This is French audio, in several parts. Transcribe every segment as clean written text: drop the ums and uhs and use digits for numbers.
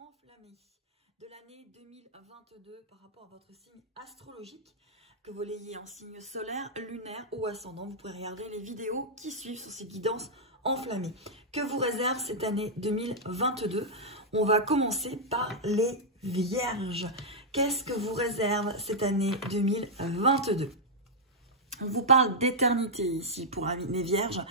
enflammée de l'année 2022 par rapport à votre signe astrologique, que vous l'ayez en signe solaire, lunaire ou ascendant. Vous pourrez regarder les vidéos qui suivent sur ces guidances enflammées. Que vous réserve cette année 2022? On va commencer par les Vierges. Qu'est-ce que vous réserve cette année 2022? On vous parle d'éternité ici pour les Vierges.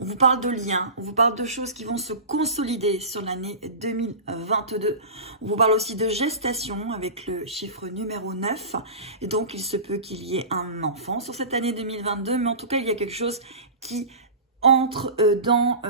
On vous parle de liens, on vous parle de choses qui vont se consolider sur l'année 2022. On vous parle aussi de gestation avec le chiffre numéro 9. Et donc, il se peut qu'il y ait un enfant sur cette année 2022. Mais en tout cas, il y a quelque chose qui entre dans...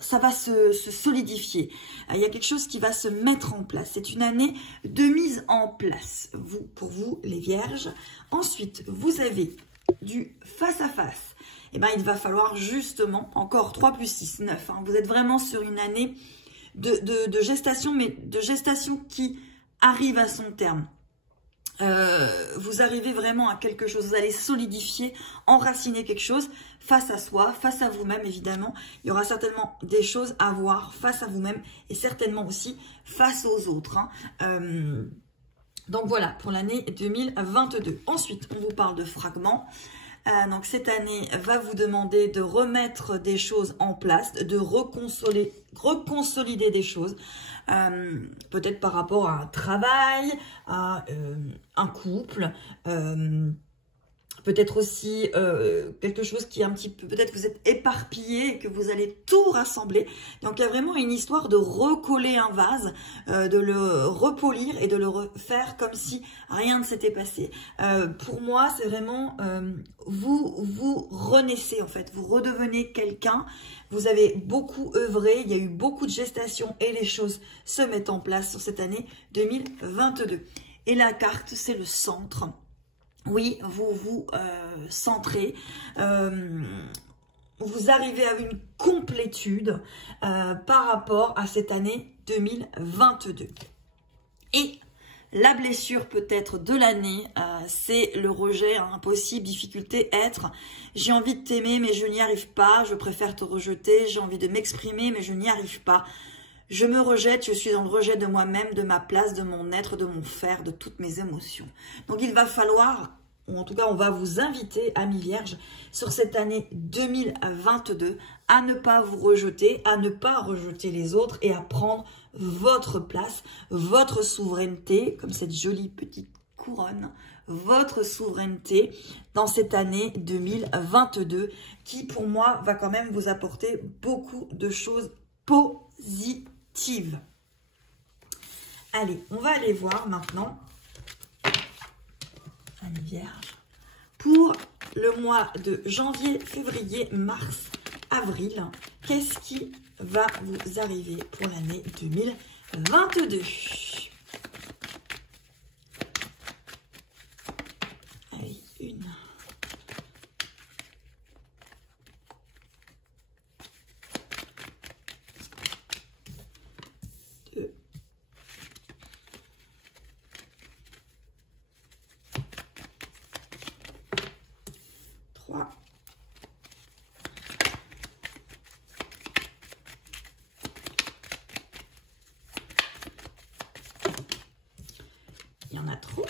ça va se solidifier. Il y a quelque chose qui va se mettre en place. C'est une année de mise en place, pour vous, les Vierges. Ensuite, vous avez du face-à-face. Eh bien, il va falloir justement, encore 3 plus 6, 9. Hein. Vous êtes vraiment sur une année de gestation, mais de gestation qui arrive à son terme. Vous arrivez vraiment à quelque chose, vous allez solidifier, enraciner quelque chose face à soi, face à vous-même évidemment. Il y aura certainement des choses à voir face à vous-même et certainement aussi face aux autres. Hein. Donc voilà pour l'année 2022. Ensuite, on vous parle de fragments. Donc cette année va vous demander de remettre des choses en place, de reconsolider des choses. Peut-être par rapport à un travail, à un couple, peut-être aussi quelque chose qui est un petit peu, peut-être vous êtes éparpillé et que vous allez tout rassembler. Donc il y a vraiment une histoire de recoller un vase, de le repolir et de le refaire comme si rien ne s'était passé. Pour moi, c'est vraiment, vous renaissez en fait, vous redevenez quelqu'un. Vous avez beaucoup œuvré, il y a eu beaucoup de gestation et les choses se mettent en place sur cette année 2022. Et la carte, c'est le centre. Oui, vous vous centrez, vous arrivez à une complétude par rapport à cette année 2022. Et la blessure peut-être de l'année, c'est le rejet, hein, impossible, difficulté, être. J'ai envie de t'aimer mais je n'y arrive pas, je préfère te rejeter, j'ai envie de m'exprimer mais je n'y arrive pas. Je me rejette, je suis dans le rejet de moi-même, de ma place, de mon être, de mon faire, de toutes mes émotions. Donc il va falloir, ou en tout cas on va vous inviter, amis Vierges, sur cette année 2022, à ne pas vous rejeter, à ne pas rejeter les autres et à prendre votre place, votre souveraineté, comme cette jolie petite couronne, votre souveraineté dans cette année 2022 qui pour moi va quand même vous apporter beaucoup de choses positives. Allez, on va aller voir maintenant, amis Vierges, pour le mois de janvier, février, mars, avril, qu'est-ce qui va vous arriver pour l'année 2022? Allez, 1, 2, 3, 3.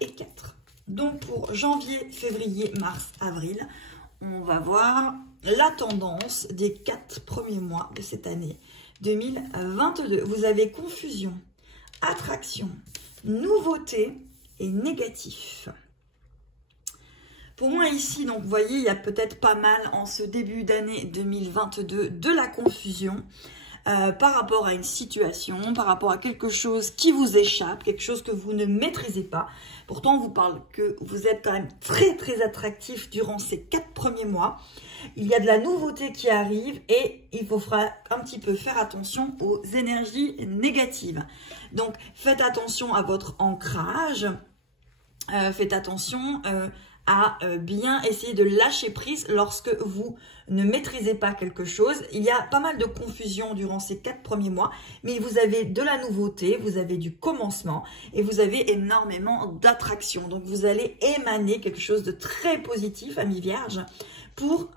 Et 4. Donc pour janvier, février, mars, avril, on va voir la tendance des 4 premiers mois de cette année 2022. Vous avez confusion, attraction, nouveauté et négatif. Pour moi ici, donc vous voyez, il y a peut-être pas mal en ce début d'année 2022 de la confusion par rapport à une situation, par rapport à quelque chose qui vous échappe, quelque chose que vous ne maîtrisez pas. Pourtant, on vous parle que vous êtes quand même très très attractif durant ces 4 premiers mois. Il y a de la nouveauté qui arrive et il faudra un petit peu faire attention aux énergies négatives. Donc, faites attention à votre ancrage, faites attention à bien essayer de lâcher prise lorsque vous ne maîtrisez pas quelque chose. Il y a pas mal de confusion durant ces 4 premiers mois, mais vous avez de la nouveauté, vous avez du commencement et vous avez énormément d'attraction. Donc, vous allez émaner quelque chose de très positif, amis vierges, pour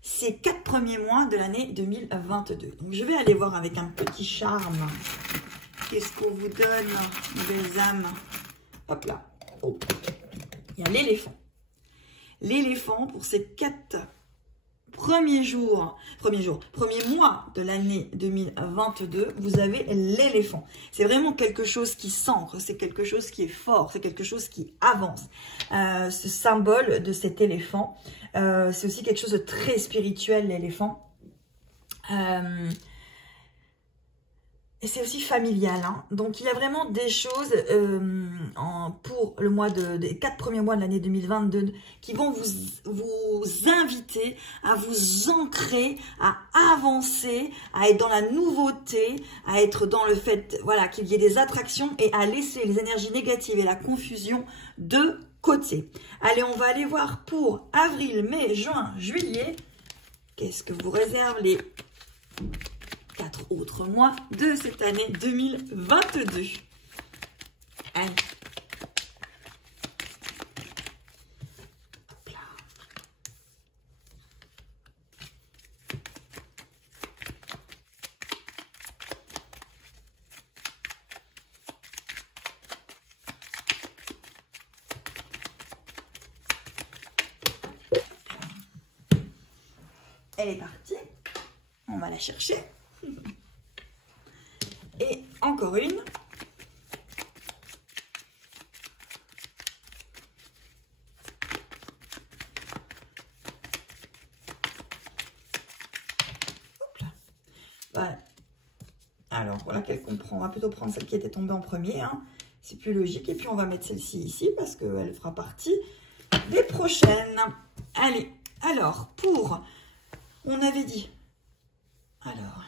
ces 4 premiers mois de l'année 2022. Donc, je vais aller voir avec un petit charme. Qu'est-ce qu'on vous donne, belles âmes? Hop là. Oh. Il y a l'éléphant. L'éléphant, pour ces 4 premiers mois de l'année 2022, vous avez l'éléphant. C'est vraiment quelque chose qui s'ancre, c'est quelque chose qui est fort, c'est quelque chose qui avance. Ce symbole de cet éléphant, c'est aussi quelque chose de très spirituel, l'éléphant. Et c'est aussi familial, hein. Donc il y a vraiment des choses pour le mois des 4 premiers mois de l'année 2022 qui vont vous inviter à vous ancrer, à avancer, à être dans la nouveauté, à être dans le fait, voilà, qu'il y ait des attractions et à laisser les énergies négatives et la confusion de côté. Allez, on va aller voir pour avril, mai, juin, juillet. Qu'est-ce que vous réservent les 4 autres mois de cette année 2022. Allez. Hop là. Elle est partie. On va la chercher. Et encore une. Hop là. Voilà. Alors, voilà qu'elle comprend. On va plutôt prendre celle qui était tombée en premier, hein. C'est plus logique. Et puis, on va mettre celle-ci ici parce qu'elle fera partie des prochaines. Allez. Alors, pour... On avait dit... Alors...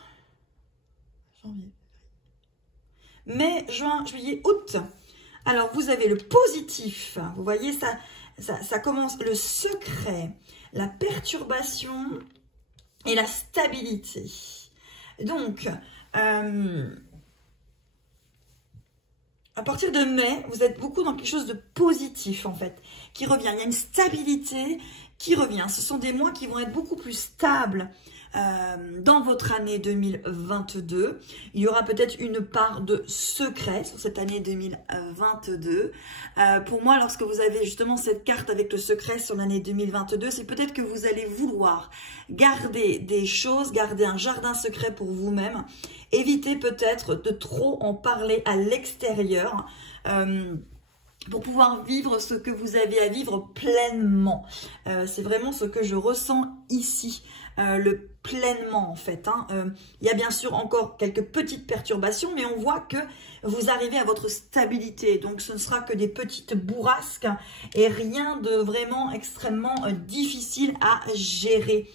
Janvier... Mai, juin, juillet, août. Alors, vous avez le positif. Vous voyez, ça commence le secret, la perturbation et la stabilité. Donc, à partir de mai, vous êtes beaucoup dans quelque chose de positif, en fait, qui revient. Il y a une stabilité qui revient. Ce sont des mois qui vont être beaucoup plus stables dans votre année 2022. Il y aura peut-être une part de secret sur cette année 2022. Pour moi, lorsque vous avez justement cette carte avec le secret sur l'année 2022, c'est peut-être que vous allez vouloir garder des choses, garder un jardin secret pour vous-même. Évitez peut-être de trop en parler à l'extérieur. Pour pouvoir vivre ce que vous avez à vivre pleinement. C'est vraiment ce que je ressens ici, le pleinement en fait, hein. Il y a bien sûr encore quelques petites perturbations, mais on voit que vous arrivez à votre stabilité. Donc ce ne sera que des petites bourrasques et rien de vraiment extrêmement difficile à gérer.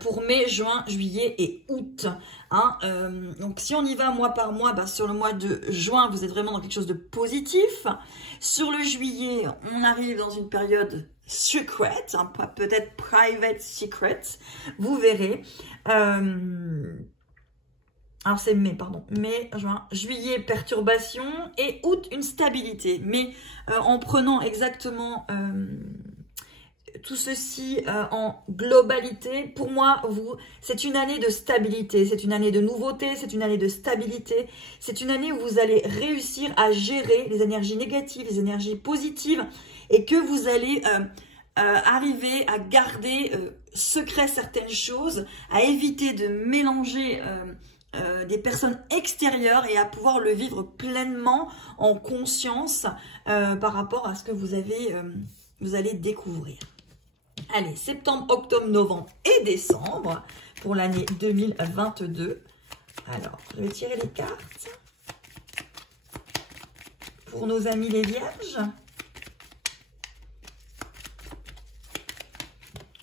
Pour mai, juin, juillet et août. Hein, donc, si on y va mois par mois, bah, sur le mois de juin, vous êtes vraiment dans quelque chose de positif. Sur le juillet, on arrive dans une période secret, hein, peut-être private secret. Vous verrez. Alors, c'est mai, pardon. Mai, juin, juillet, perturbation. Et août, une stabilité. Mais en prenant exactement... tout ceci en globalité, pour moi, c'est une année de stabilité, c'est une année de nouveauté, c'est une année de stabilité, c'est une année où vous allez réussir à gérer les énergies négatives, les énergies positives, et que vous allez arriver à garder secret certaines choses, à éviter de mélanger des personnes extérieures et à pouvoir le vivre pleinement en conscience par rapport à ce que vous allez découvrir. Allez, septembre, octobre, novembre et décembre pour l'année 2022. Alors, je vais tirer les cartes pour nos amis les vierges.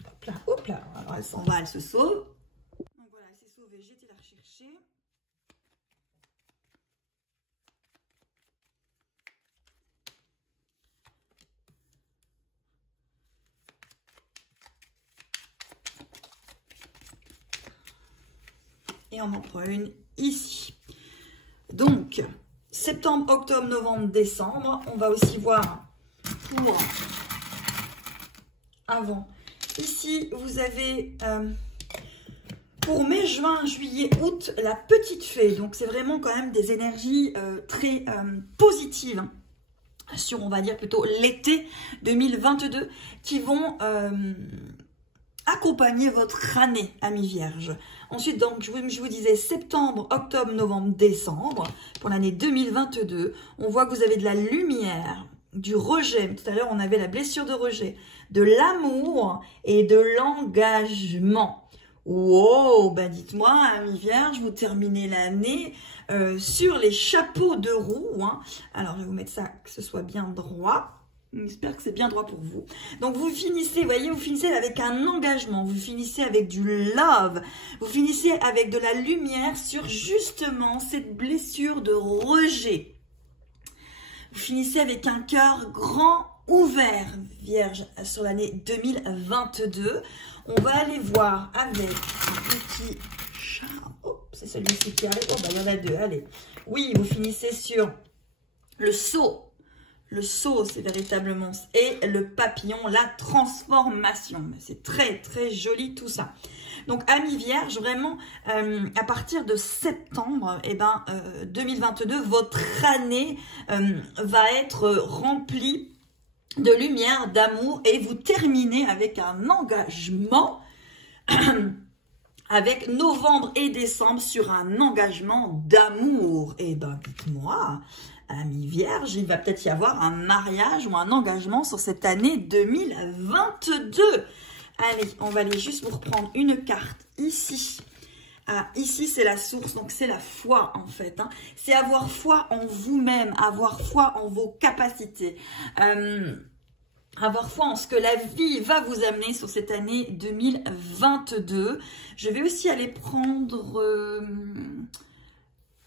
Hop là, hop là. Alors, elle s'en va, elle se sauve. Donc voilà, elle s'est sauvée, j'ai été la rechercher. et on en prend une ici. Donc, septembre, octobre, novembre, décembre. On va aussi voir pour avant. Ici, vous avez pour mai, juin, juillet, août, la petite fée. Donc, c'est vraiment quand même des énergies très positives, hein, sur, on va dire, plutôt l'été 2022, qui vont accompagner votre année, amis vierges. Ensuite, donc, je vous disais septembre, octobre, novembre, décembre. Pour l'année 2022, on voit que vous avez de la lumière, du rejet. Tout à l'heure, on avait la blessure de rejet, de l'amour et de l'engagement. Wow, ben dites-moi, amis vierges, vous terminez l'année sur les chapeaux de roue, hein. Alors, je vais vous mettre ça, que ce soit bien droit. J'espère que c'est bien droit pour vous. Donc, vous finissez, vous voyez, vous finissez avec un engagement, vous finissez avec du love, vous finissez avec de la lumière sur justement cette blessure de rejet. Vous finissez avec un cœur grand ouvert, vierge, sur l'année 2022. On va aller voir avec un petit chat. Oh, c'est celui-ci qui arrive. Oh, bah, il y en a deux, allez. Oui, vous finissez sur le sceau. Le sceau, c'est véritablement, et le papillon, la transformation. C'est très, très joli tout ça. Donc, amis vierges, vraiment, à partir de septembre, 2022, votre année va être remplie de lumière, d'amour, et vous terminez avec un engagement avec novembre et décembre sur un engagement d'amour. Et ben, dites-moi, amis vierges, il va peut-être y avoir un mariage ou un engagement sur cette année 2022. Allez, on va aller juste vous reprendre une carte ici. Ah, ici, c'est la source, donc c'est la foi en fait, hein. C'est avoir foi en vous-même, avoir foi en vos capacités, avoir foi en ce que la vie va vous amener sur cette année 2022. Je vais aussi aller prendre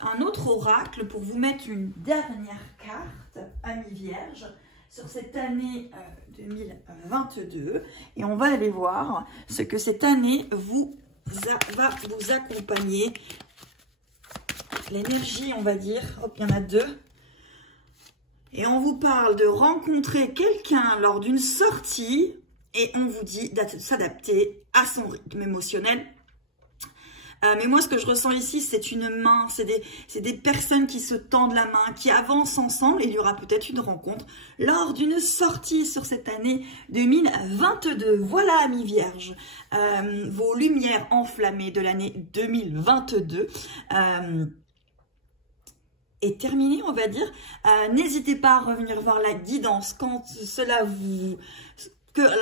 un autre oracle pour vous mettre une dernière carte, amis vierges, sur cette année 2022. Et on va aller voir ce que cette année va vous accompagner. L'énergie, on va dire, hop, il y en a deux. Et on vous parle de rencontrer quelqu'un lors d'une sortie et on vous dit de s'adapter à son rythme émotionnel. Mais moi, ce que je ressens ici, c'est une main, c'est des personnes qui se tendent la main, qui avancent ensemble. Et il y aura peut-être une rencontre lors d'une sortie sur cette année 2022. Voilà, amis vierges, vos lumières enflammées de l'année 2022. Est terminé, on va dire. N'hésitez pas à revenir voir la guidance quand cela vous...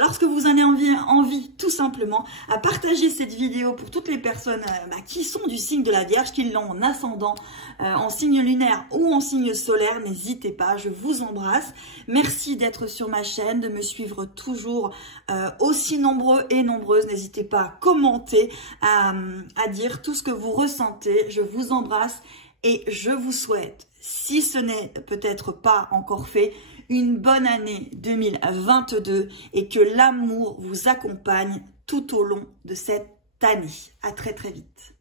lorsque vous en avez envie, tout simplement, à partager cette vidéo pour toutes les personnes qui sont du signe de la Vierge, qui l'ont en ascendant, en signe lunaire ou en signe solaire. N'hésitez pas, je vous embrasse. Merci d'être sur ma chaîne, de me suivre toujours aussi nombreux et nombreuses. N'hésitez pas à commenter, à dire tout ce que vous ressentez. Je vous embrasse. Et je vous souhaite, si ce n'est peut-être pas encore fait, une bonne année 2022 et que l'amour vous accompagne tout au long de cette année. À très très vite.